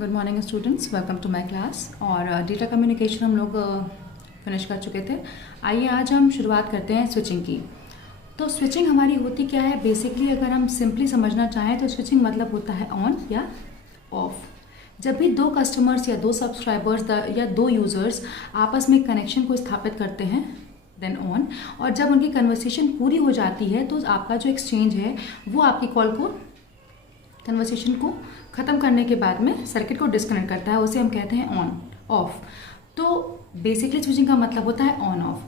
Good morning students, welcome to my class. और data communication हम लोग फिनिश कर चुके थे। आइए आज हम शुरुआत करते हैं स्विचिंग की। तो स्विचिंग हमारी होती क्या है? बेसिकली अगर हम सिंपली समझना चाहें तो स्विचिंग मतलब होता है ऑन या ऑफ। जब भी दो कस्टमर्स या दो सब्सक्राइबर्स या दो यूज़र्स आपस में कनेक्शन को स्थापित करते हैं देन ऑन, और जब उनकी कन्वर्सेशन पूरी हो जाती है तो आपका जो एक्सचेंज है वो आपकी कॉल को, कन्वर्सेशन को ख़त्म करने के बाद में सर्किट को डिस्कनेक्ट करता है, उसे हम कहते हैं ऑन ऑफ। तो बेसिकली स्विचिंग का मतलब होता है ऑन ऑफ।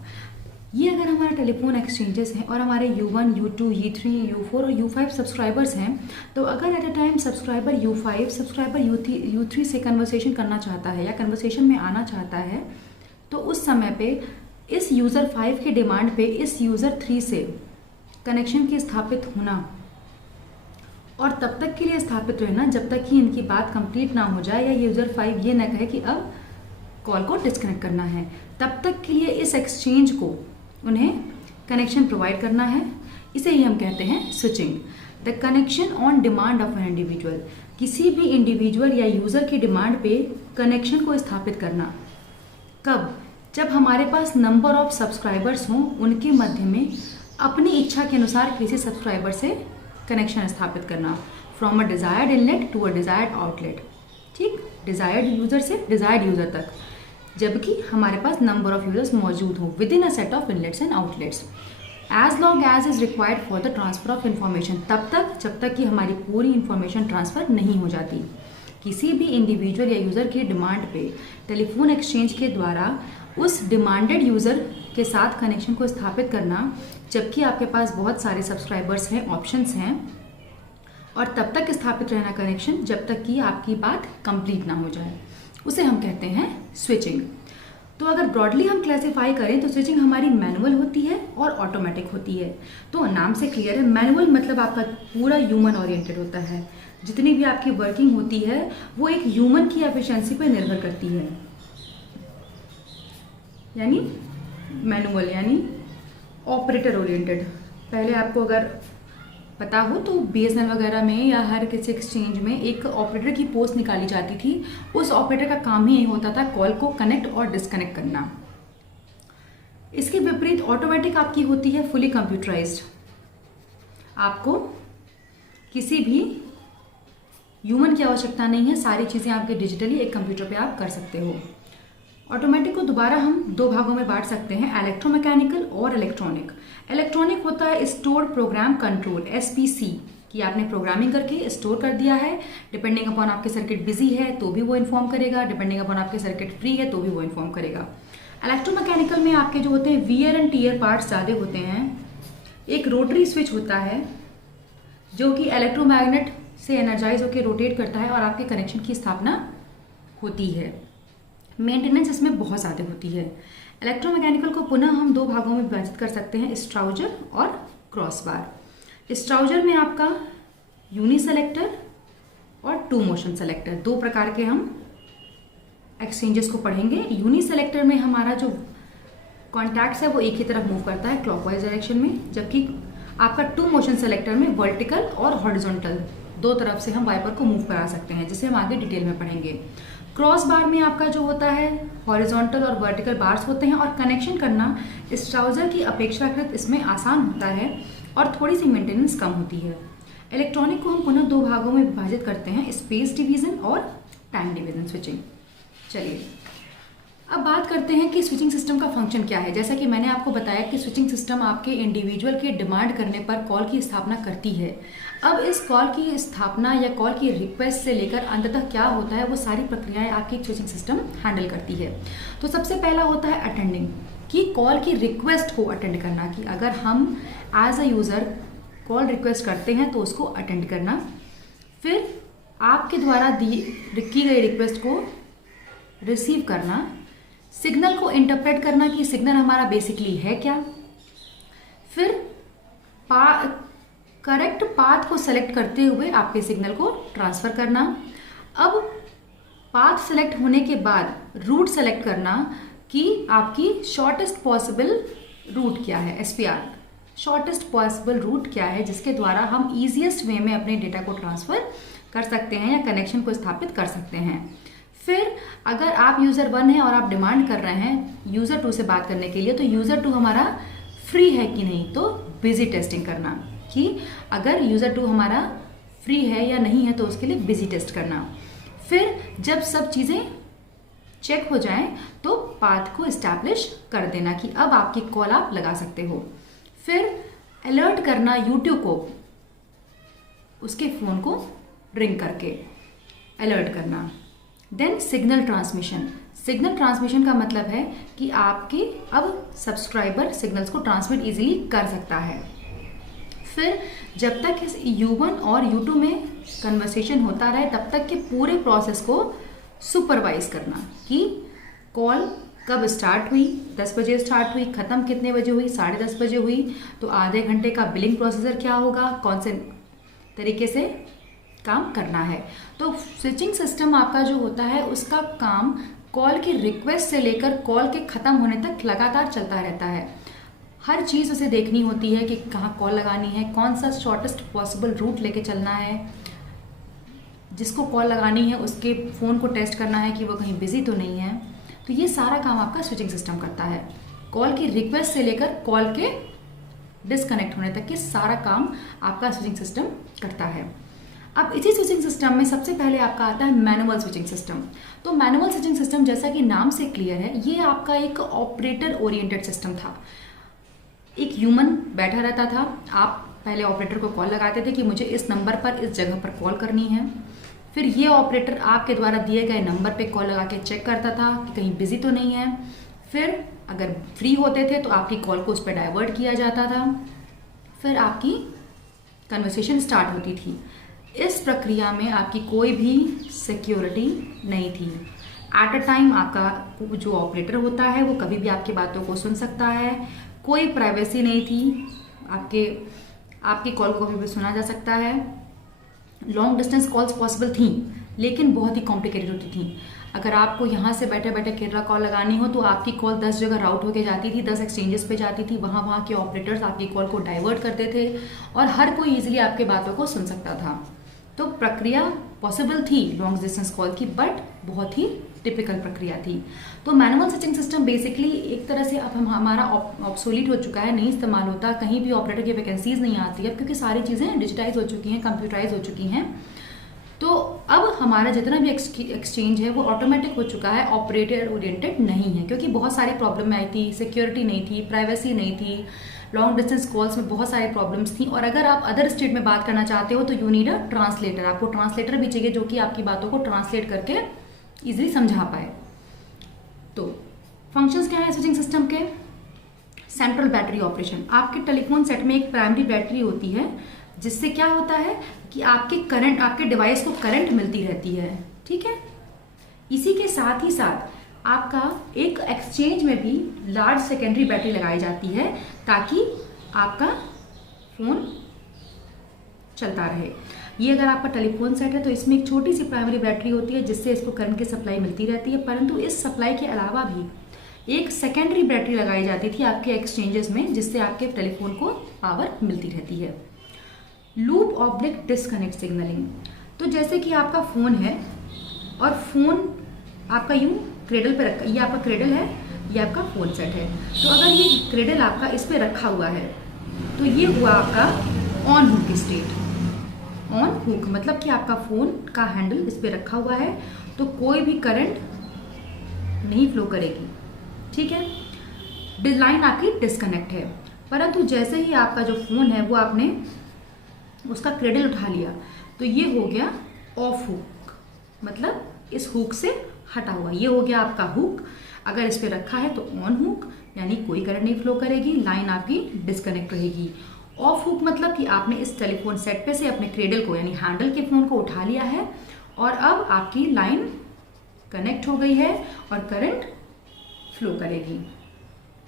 ये अगर हमारा टेलीफोन एक्सचेंजेस हैं और हमारे U1, U2, U3, U4 और U5 सब्सक्राइबर्स हैं, तो अगर at a time subscriber U5 subscriber U3 से कन्वर्सेशन करना चाहता है या कन्वर्सेशन में आना चाहता है, तो उस समय पे इस यूज़र 5 के डिमांड पे इस यूज़र 3 से कनेक्शन के स्थापित होना और तब तक के लिए स्थापित रहना जब तक कि इनकी बात कंप्लीट ना हो जाए या यूज़र 5 ये ना कहे कि अब कॉल को डिस्कनेक्ट करना है, तब तक के लिए इस एक्सचेंज को उन्हें कनेक्शन प्रोवाइड करना है। इसे ही हम कहते हैं switching. The connection on demand of an individual, किसी भी इंडिविजुअल या यूज़र की डिमांड पे कनेक्शन को स्थापित करना। कब? जब हमारे पास नंबर ऑफ सब्सक्राइबर्स हों, उनके मध्य में अपनी इच्छा के अनुसार किसी सब्सक्राइबर से कनेक्शन स्थापित करना। From a desired inlet to a desired outlet. ठीक, डिजायर्ड यूजर से डिजायर्ड यूजर तक, जबकि हमारे पास नंबर ऑफ यूजर्स मौजूद हो within a set of inlets and outlets. As long as is required for the transfer of information, तब तक जब तक कि हमारी पूरी इन्फॉर्मेशन ट्रांसफर नहीं हो जाती। किसी भी इंडिविजुअल या यूजर की डिमांड पे टेलीफोन एक्सचेंज के द्वारा उस डिमांडेड यूजर के साथ कनेक्शन को स्थापित करना, जबकि आपके पास बहुत सारे सब्सक्राइबर्स हैं, ऑप्शंस हैं, और तब तक स्थापित रहना कनेक्शन जब तक कि आपकी बात कंप्लीट ना हो जाए, उसे हम कहते हैं स्विचिंग। तो अगर ब्रॉडली हम क्लासिफाई करें तो स्विचिंग हमारी मैनुअल होती है और ऑटोमेटिक होती है। तो नाम से क्लियर है, मैनुअल मतलब आपका पूरा ह्यूमन ओरिएंटेड होता है। जितनी भी आपकी वर्किंग होती है वो एक ह्यूमन की एफिशिएंसी पर निर्भर करती है, यानी मैनुअल यानी ऑपरेटर ओरिएंटेड। पहले आपको अगर पता हो तो BSNL वगैरह में या हर किसी एक्सचेंज में एक ऑपरेटर की पोस्ट निकाली जाती थी। उस ऑपरेटर का काम ही यही होता था कॉल को कनेक्ट और डिस्कनेक्ट करना। इसके विपरीत ऑटोमेटिक आपकी होती है फुली कंप्यूटराइज्ड। आपको किसी भी ह्यूमन की आवश्यकता नहीं है, सारी चीज़ें आपके डिजिटली एक कंप्यूटर पे आप कर सकते हो। ऑटोमेटिक को दोबारा हम दो भागों में बांट सकते हैं, इलेक्ट्रोमैकेनिकल और इलेक्ट्रॉनिक। इलेक्ट्रॉनिक होता है स्टोर्ड प्रोग्राम कंट्रोल, SPC, कि आपने प्रोग्रामिंग करके स्टोर कर दिया है। डिपेंडिंग अपॉन आपके सर्किट बिजी है तो भी वो इन्फॉर्म करेगा, डिपेंडिंग अपॉन आपके सर्किट फ्री है तो भी वो इन्फॉर्म करेगा। इलेक्ट्रोमैकेनिकल में आपके जो होते हैं वियर एंड टीयर पार्ट्स ज़्यादा होते हैं। एक रोटरी स्विच होता है जो कि इलेक्ट्रोमैग्नेट से एनर्जाइज होकर रोटेट करता है और आपके कनेक्शन की स्थापना होती है। मेंटेनेंस इसमें बहुत ज़्यादा होती है। इलेक्ट्रोमैकेनिकल को पुनः हम दो भागों में विभाजित कर सकते हैं, स्ट्राउजर और क्रॉसबार। स्ट्राउजर में आपका यूनी सेलेक्टर और टू मोशन सेलेक्टर, दो प्रकार के हम एक्सचेंजेस को पढ़ेंगे। यूनी सेलेक्टर में हमारा जो कॉन्टैक्ट्स है वो एक ही तरफ मूव करता है क्लॉकवाइज डायरेक्शन में, जबकि आपका टू मोशन सेलेक्टर में वर्टिकल और हॉरिजॉन्टल दो तरफ से हम वाइपर को मूव करा सकते हैं, जिसे हम आगे डिटेल में पढ़ेंगे। क्रॉस बार में आपका जो होता है हॉरिजॉन्टल और वर्टिकल बार्स होते हैं, और कनेक्शन करना स्ट्राउजर की अपेक्षाकृत इसमें आसान होता है और थोड़ी सी मेंटेनेंस कम होती है। इलेक्ट्रॉनिक को हम पुनः दो भागों में विभाजित करते हैं, स्पेस डिवीजन और टाइम डिवीजन स्विचिंग। चलिए अब बात करते हैं कि स्विचिंग सिस्टम का फंक्शन क्या है। जैसा कि मैंने आपको बताया कि स्विचिंग सिस्टम आपके इंडिविजुअल के डिमांड करने पर कॉल की स्थापना करती है। अब इस कॉल की स्थापना या कॉल की रिक्वेस्ट से लेकर अंततः क्या होता है वो सारी प्रक्रियाएं आपकी स्विचिंग सिस्टम हैंडल करती है। तो सबसे पहला होता है अटेंडिंग, कि कॉल की रिक्वेस्ट को अटेंड करना, कि अगर हम as a user call request करते हैं तो उसको अटेंड करना। फिर आपके द्वारा की गई रिक्वेस्ट को रिसीव करना, सिग्नल को इंटरप्रेट करना कि सिग्नल हमारा बेसिकली है क्या। फिर करेक्ट पाथ को सेलेक्ट करते हुए आपके सिग्नल को ट्रांसफर करना। अब पाथ सेलेक्ट होने के बाद रूट सेलेक्ट करना कि आपकी शॉर्टेस्ट पॉसिबल रूट क्या है, SPR, शॉर्टेस्ट पॉसिबल रूट क्या है जिसके द्वारा हम ईजिएस्ट वे में अपने डेटा को ट्रांसफर कर सकते हैं या कनेक्शन को स्थापित कर सकते हैं। फिर अगर आप यूज़र 1 हैं और आप डिमांड कर रहे हैं यूज़र 2 से बात करने के लिए, तो यूज़र 2 हमारा फ्री है कि नहीं, तो बिजी टेस्टिंग करना कि अगर यूज़र 2 हमारा फ्री है या नहीं है तो उसके लिए बिजी टेस्ट करना। फिर जब सब चीज़ें चेक हो जाएं तो पाथ को इस्टेब्लिश कर देना कि अब आपकी कॉल आप लगा सकते हो। फिर अलर्ट करना यूट्यूब को, उसके फ़ोन को रिंग करके अलर्ट करना। Then signal transmission. Signal transmission का मतलब है कि आपके अब सब्सक्राइबर सिग्नल्स को ट्रांसमिट इजीली कर सकता है। फिर जब तक इस U1 और U2 में कन्वर्सेशन होता रहे तब तक के पूरे प्रोसेस को सुपरवाइज करना कि कॉल कब स्टार्ट हुई, 10 बजे स्टार्ट हुई, ख़त्म कितने बजे हुई, 10:30 बजे हुई, तो आधे घंटे का बिलिंग प्रोसीजर क्या होगा, कौन से तरीके से काम करना है। तो स्विचिंग सिस्टम आपका जो होता है उसका काम कॉल की रिक्वेस्ट से लेकर कॉल के ख़त्म होने तक लगातार चलता रहता है। हर चीज़ उसे देखनी होती है कि कहाँ कॉल लगानी है, कौन सा शॉर्टेस्ट पॉसिबल रूट लेके चलना है, जिसको कॉल लगानी है उसके फ़ोन को टेस्ट करना है कि वो कहीं बिजी तो नहीं है। तो ये सारा काम आपका स्विचिंग सिस्टम करता है। कॉल की रिक्वेस्ट से लेकर कॉल के डिसकनेक्ट होने तक के सारा काम आपका स्विचिंग सिस्टम करता है। अब इसी स्विचिंग सिस्टम में सबसे पहले आपका आता है मैनुअल स्विचिंग सिस्टम। तो मैनुअल स्विचिंग सिस्टम जैसा कि नाम से क्लियर है, ये आपका एक ऑपरेटर ओरिएंटेड सिस्टम था। एक ह्यूमन बैठा रहता था, आप पहले ऑपरेटर को कॉल लगाते थे कि मुझे इस नंबर पर इस जगह पर कॉल करनी है। फिर ये ऑपरेटर आपके द्वारा दिए गए नंबर पे कॉल लगा के चेक करता था कि कहीं बिजी तो नहीं है। फिर अगर फ्री होते थे तो आपकी कॉल को उस पर डाइवर्ट किया जाता था। फिर आपकी कन्वर्सेशन स्टार्ट होती थी। इस प्रक्रिया में आपकी कोई भी सिक्योरिटी नहीं थी। एट अ टाइम आपका जो ऑपरेटर होता है वो कभी भी आपकी बातों को सुन सकता है, कोई प्राइवेसी नहीं थी, आपकी कॉल को कभी भी सुना जा सकता है। लॉन्ग डिस्टेंस कॉल्स पॉसिबल थी लेकिन बहुत ही कॉम्प्लिकेटेड होती थी। अगर आपको यहाँ से बैठे बैठे केरला कॉल लगानी हो तो आपकी कॉल 10 जगह राउट होके जाती थी, 10 एक्सचेंजेस पे जाती थी, वहाँ के ऑपरेटर्स आपकी कॉल को डाइवर्ट करते थे और हर कोई ईजिली आपके बातों को सुन सकता था। तो प्रक्रिया पॉसिबल थी लॉन्ग डिस्टेंस कॉल की, बट बहुत ही टिपिकल प्रक्रिया थी। तो मैनुअल स्विचिंग सिस्टम बेसिकली एक तरह से अब हमारा ऑब्सोलीट हो चुका है, नहीं इस्तेमाल होता, कहीं भी ऑपरेटर की वैकेंसीज नहीं आती है क्योंकि सारी चीज़ें डिजिटाइज हो चुकी हैं, कंप्यूटराइज हो चुकी हैं। तो अब हमारा जितना भी एक्सचेंज है वो ऑटोमेटिक हो चुका है, ऑपरेटर ओरिएंटेड नहीं है, क्योंकि बहुत सारी प्रॉब्लम आई थी, सिक्योरिटी नहीं थी, प्राइवेसी नहीं थी, लॉन्ग डिस्टेंस कॉल्स में बहुत सारी प्रॉब्लम्स थी। और अगर आप अदर स्टेट में बात करना चाहते हो तो यू नीड अ ट्रांसलेटर, आपको ट्रांसलेटर भी चाहिए जो कि आपकी बातों को ट्रांसलेट करके ईजिली समझा पाए। तो फंक्शंस क्या है स्विचिंग सिस्टम के? Central battery operation. आपके टेलीफोन सेट में एक प्राइमरी बैटरी होती है जिससे क्या होता है कि आपके डिवाइस को करंट मिलती रहती है, ठीक है। इसी के साथ ही साथ आपका एक एक्सचेंज में भी लार्ज सेकेंडरी बैटरी लगाई जाती है ताकि आपका फोन चलता रहे। ये अगर आपका टेलीफोन सेट है तो इसमें एक छोटी सी प्राइमरी बैटरी होती है जिससे इसको करंट की सप्लाई मिलती रहती है, परंतु इस सप्लाई के अलावा भी एक सेकेंडरी बैटरी लगाई जाती थी आपके एक्सचेंजेस में जिससे आपके टेलीफोन को पावर मिलती रहती है। Loop oblique disconnect signalling. तो जैसे कि आपका फ़ोन है और फोन आपका यूँ क्रेडल पे रखा, ये आपका क्रेडल है, ये आपका फ़ोन सेट है। तो अगर ये क्रेडल आपका इस पे रखा हुआ है तो ये हुआ आपका on hook state. On hook मतलब कि आपका फ़ोन का हैंडल इस पे रखा हुआ है तो कोई भी करंट नहीं फ्लो करेगी, ठीक है। लाइन आपकी डिस्कनेक्ट है, परंतु जैसे ही आपका जो फ़ोन है वो आपने उसका क्रेडल उठा लिया तो ये हो गया ऑफ हुक, मतलब इस हुक से हटा हुआ, ये हो गया आपका हुक। अगर इस पे रखा है तो ऑन हुक यानी कोई करंट नहीं फ्लो करेगी, लाइन आपकी डिस्कनेक्ट रहेगी। ऑफ हुक मतलब कि आपने इस टेलीफोन सेट पे से अपने क्रेडल को यानी हैंडल के फ़ोन को उठा लिया है और अब आपकी लाइन कनेक्ट हो गई है और करंट फ्लो करेगी,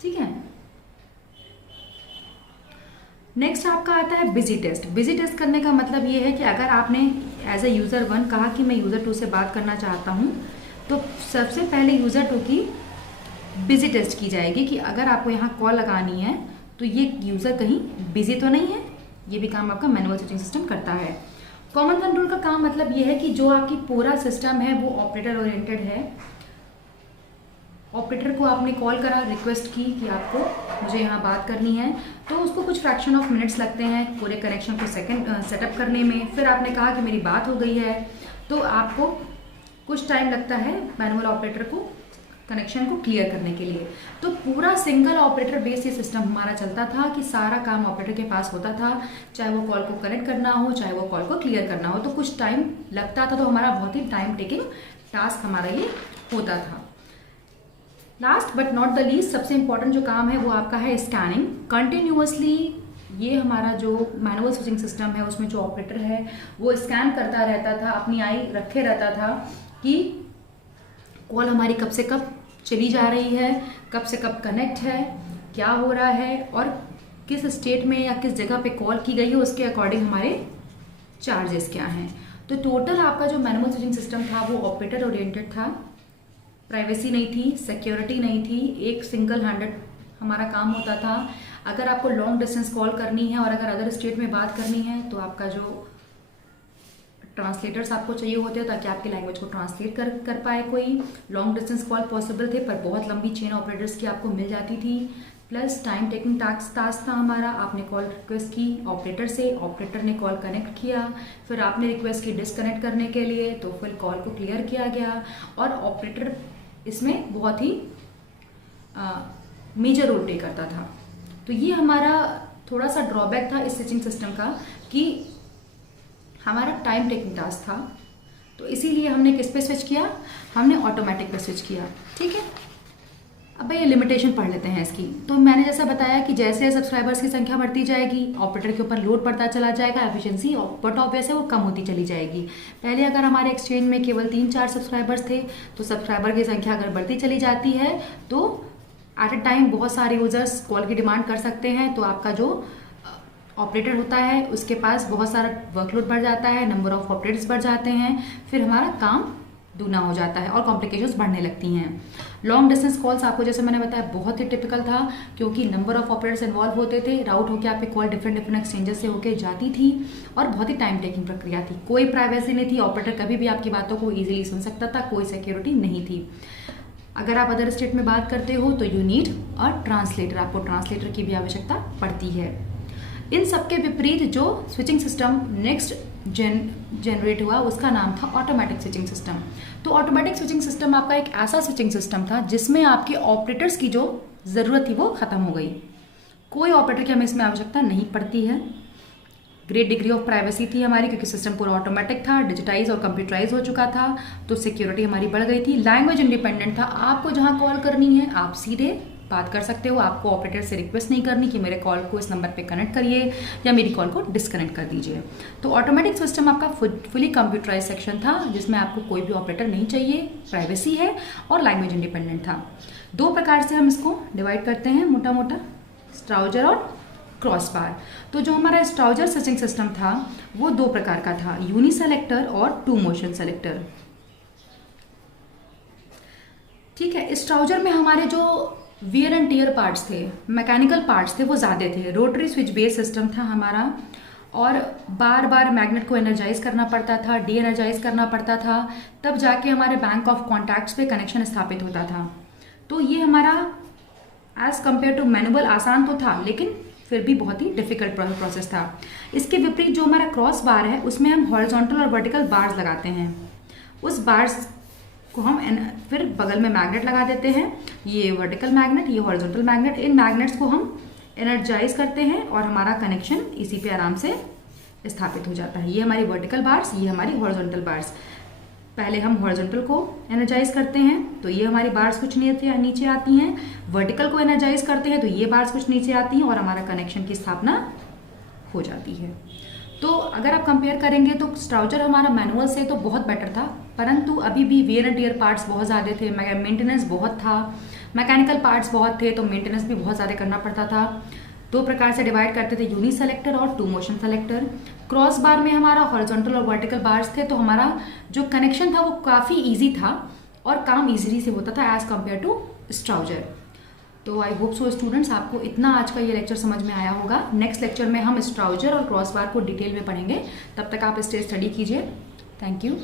ठीक है। नेक्स्ट आपका आता है बिजी टेस्ट। बिजी टेस्ट करने का मतलब ये है कि अगर आपने एज ए यूज़र 1 कहा कि मैं यूज़र 2 से बात करना चाहता हूँ तो सबसे पहले यूज़र 2 की बिजी टेस्ट की जाएगी कि अगर आपको यहाँ कॉल लगानी है तो ये यूज़र कहीं बिजी तो नहीं है। ये भी काम आपका मैनुअल स्विचिंग सिस्टम करता है। कॉमन कंट्रोल का काम मतलब ये है कि जो आपकी पूरा सिस्टम है वो ऑपरेटर ओरिएंटेड है। ऑपरेटर को आपने कॉल करा, रिक्वेस्ट की कि आपको मुझे यहाँ बात करनी है, तो उसको कुछ फ्रैक्शन ऑफ मिनट्स लगते हैं पूरे कनेक्शन को सेटअप करने में। फिर आपने कहा कि मेरी बात हो गई है, तो आपको कुछ टाइम लगता है मैनुअल ऑपरेटर को कनेक्शन को क्लियर करने के लिए। तो पूरा सिंगल ऑपरेटर बेस्ड ये सिस्टम हमारा चलता था कि सारा काम ऑपरेटर के पास होता था, चाहे वो कॉल को कनेक्ट करना हो, चाहे वो कॉल को क्लियर करना हो, तो कुछ टाइम लगता था। तो हमारा बहुत ही टाइम टेकिंग टास्क हमारा ये होता था। Last but not the least, सबसे इंपॉर्टेंट जो काम है वो आपका है स्कैनिंग। कंटिन्यूअसली ये हमारा जो मैनुअल स्विचिंग सिस्टम है उसमें जो ऑपरेटर है वो स्कैन करता रहता था, अपनी आई रखे रहता था कि कॉल हमारी कब से कब चली जा रही है, कब से कब कनेक्ट है, क्या हो रहा है और किस स्टेट में या किस जगह पे कॉल की गई है, उसके अकॉर्डिंग हमारे चार्जेस क्या हैं। तो टोटल आपका जो मैनुअल स्विचिंग सिस्टम था वो ऑपरेटर ओरिएंटेड था। प्राइवेसी नहीं थी, सिक्योरिटी नहीं थी, एक सिंगल हैंडेड हमारा काम होता था। अगर आपको लॉन्ग डिस्टेंस कॉल करनी है और अगर अदर स्टेट में बात करनी है तो आपका जो ट्रांसलेटर्स आपको चाहिए होते हैं ताकि आपकी लैंग्वेज को ट्रांसलेट कर पाए कोई। लॉन्ग डिस्टेंस कॉल पॉसिबल थे पर बहुत लंबी चेन ऑपरेटर्स की आपको मिल जाती थी। प्लस टाइम टेकिंग टास्क था हमारा। आपने कॉल रिक्वेस्ट की ऑपरेटर से, ऑपरेटर ने कॉल कनेक्ट किया, फिर आपने रिक्वेस्ट की डिस्कनेक्ट करने के लिए, तो फिर कॉल को क्लियर किया गया। और ऑपरेटर इसमें बहुत ही मेजर रोल प्ले करता था। तो ये हमारा थोड़ा सा ड्रॉबैक था इस स्विचिंग सिस्टम का कि हमारा टाइम टेकिंग टास्क था। तो इसीलिए हमने किस पे स्विच किया, हमने ऑटोमेटिक पे स्विच किया। ठीक है, अब भाई ये लिमिटेशन पढ़ लेते हैं इसकी। तो मैंने जैसा बताया कि जैसे सब्सक्राइबर्स की संख्या बढ़ती जाएगी ऑपरेटर के ऊपर लोड बढ़ता चला जाएगा, एफिशिएंसी बट ऑब्वियस है वो कम होती चली जाएगी। पहले अगर हमारे एक्सचेंज में केवल 3-4 सब्सक्राइबर्स थे तो सब्सक्राइबर की संख्या अगर बढ़ती चली जाती है तो एट ए टाइम बहुत सारे यूजर्स कॉल की डिमांड कर सकते हैं। तो आपका जो ऑपरेटर होता है उसके पास बहुत सारा वर्कलोड बढ़ जाता है, नंबर ऑफ ऑपरेटर्स बढ़ जाते हैं, फिर हमारा काम दूना हो जाता है और कॉम्प्लिकेशंस बढ़ने लगती हैं। लॉन्ग डिस्टेंस कॉल्स आपको जैसे मैंने बताया बहुत ही टिपिकल था क्योंकि नंबर ऑफ ऑपरेटर्स इन्वॉल्व होते थे, राउट होकर आपकी कॉल डिफरेंट एक्सचेंजेस से होकर जाती थी और बहुत ही टाइम टेकिंग प्रक्रिया थी। कोई प्राइवेसी नहीं थी, ऑपरेटर कभी भी आपकी बातों को ईजिली सुन सकता था, कोई सिक्योरिटी नहीं थी। अगर आप अदर स्टेट में बात करते हो तो यू नीड अ ट्रांसलेटर, आपको ट्रांसलेटर की भी आवश्यकता पड़ती है। इन सबके विपरीत जो स्विचिंग सिस्टम नेक्स्ट जनरेट हुआ उसका नाम था ऑटोमेटिक स्विचिंग सिस्टम। तो ऑटोमेटिक स्विचिंग सिस्टम आपका एक ऐसा स्विचिंग सिस्टम था जिसमें आपके ऑपरेटर्स की जो ज़रूरत थी वो ख़त्म हो गई। कोई ऑपरेटर की हमें इसमें आवश्यकता नहीं पड़ती है। ग्रेट डिग्री ऑफ प्राइवेसी थी हमारी क्योंकि सिस्टम पूरा ऑटोमेटिक था, डिजिटाइज और कंप्यूटराइज हो चुका था, तो सिक्योरिटी हमारी बढ़ गई थी। लैंग्वेज इंडिपेंडेंट था, आपको जहाँ कॉल करनी है आप सीधे बात कर सकते हो, आपको ऑपरेटर से रिक्वेस्ट नहीं करनी कि मेरे कॉल को इस नंबर पे कनेक्ट करिए या मेरी कॉल को डिस्कनेक्ट कर दीजिए। तो ऑटोमेटिक सिस्टम आपका फुली कंप्यूटराइज सेक्शन था जिसमें आपको कोई भी ऑपरेटर नहीं चाहिए, प्राइवेसी है और लैंग्वेज इंडिपेंडेंट था। दो प्रकार से हम इसको डिवाइड करते हैं मोटा मोटा, स्ट्राउजर और क्रॉस बार। तो जो हमारा स्ट्राउजर स्विचिंग सिस्टम था वो दो प्रकार का था, यूनी सेलेक्टर और टू मोशन सेलेक्टर। ठीक है, स्ट्राउजर में हमारे जो वियर एंड टीयर पार्ट्स थे, मैकेनिकल पार्ट्स थे, वो ज़्यादा थे। रोटरी स्विच बेस सिस्टम था हमारा और बार बार मैग्नेट को एनर्जाइज करना पड़ता था, डी एनर्जाइज करना पड़ता था, तब जाके हमारे बैंक ऑफ कॉन्टैक्ट्स पे कनेक्शन स्थापित होता था। तो ये हमारा एज कम्पेयर टू मैनुअल आसान तो था लेकिन फिर भी बहुत ही डिफिकल्ट प्रोसेस था। इसके विपरीत जो हमारा क्रॉस बार है उसमें हम हॉरिजॉन्टल और वर्टिकल बार्स लगाते हैं। उस बार्स को हम फिर बगल में मैग्नेट लगा देते हैं, ये वर्टिकल मैग्नेट, ये हॉरिजॉन्टल मैग्नेट। इन मैग्नेट्स को हम एनर्जाइज करते हैं और हमारा कनेक्शन इसी पे आराम से स्थापित हो जाता है। ये हमारी वर्टिकल बार्स, ये हमारी हॉरिजॉन्टल बार्स। पहले हम हॉरिजॉन्टल को एनर्जाइज करते हैं तो ये हमारी बार्स कुछ नीचे आती हैं, वर्टिकल को एनर्जाइज करते हैं तो ये बार्स कुछ नीचे आती हैं और हमारा कनेक्शन की स्थापना हो जाती है। तो अगर आप कंपेयर करेंगे तो स्ट्राउजर हमारा मैनुअल से तो बहुत बेटर था, परंतु अभी भी वेयर एंड टियर पार्ट्स बहुत ज़्यादा थे, मेंटेनेंस बहुत था, मैकेनिकल पार्ट्स बहुत थे तो मेंटेनेंस भी बहुत ज़्यादा करना पड़ता था। दो प्रकार से डिवाइड करते थे, यूनी सेलेक्टर और two motion selector. Crossbar में हमारा हॉरिजॉन्टल और वर्टिकल बार्स थे तो हमारा जो कनेक्शन था वो काफ़ी ईजी था और काम ईजिली से होता था एज कम्पेयर टू स्ट्राउजर। तो आई होप सो स्टूडेंट्स, आपको इतना आज का ये लेक्चर समझ में आया होगा। नेक्स्ट लेक्चर में हम स्ट्राउजर और क्रॉसबार को डिटेल में पढ़ेंगे। तब तक आप स्टे स्टडी कीजिए। Thank you.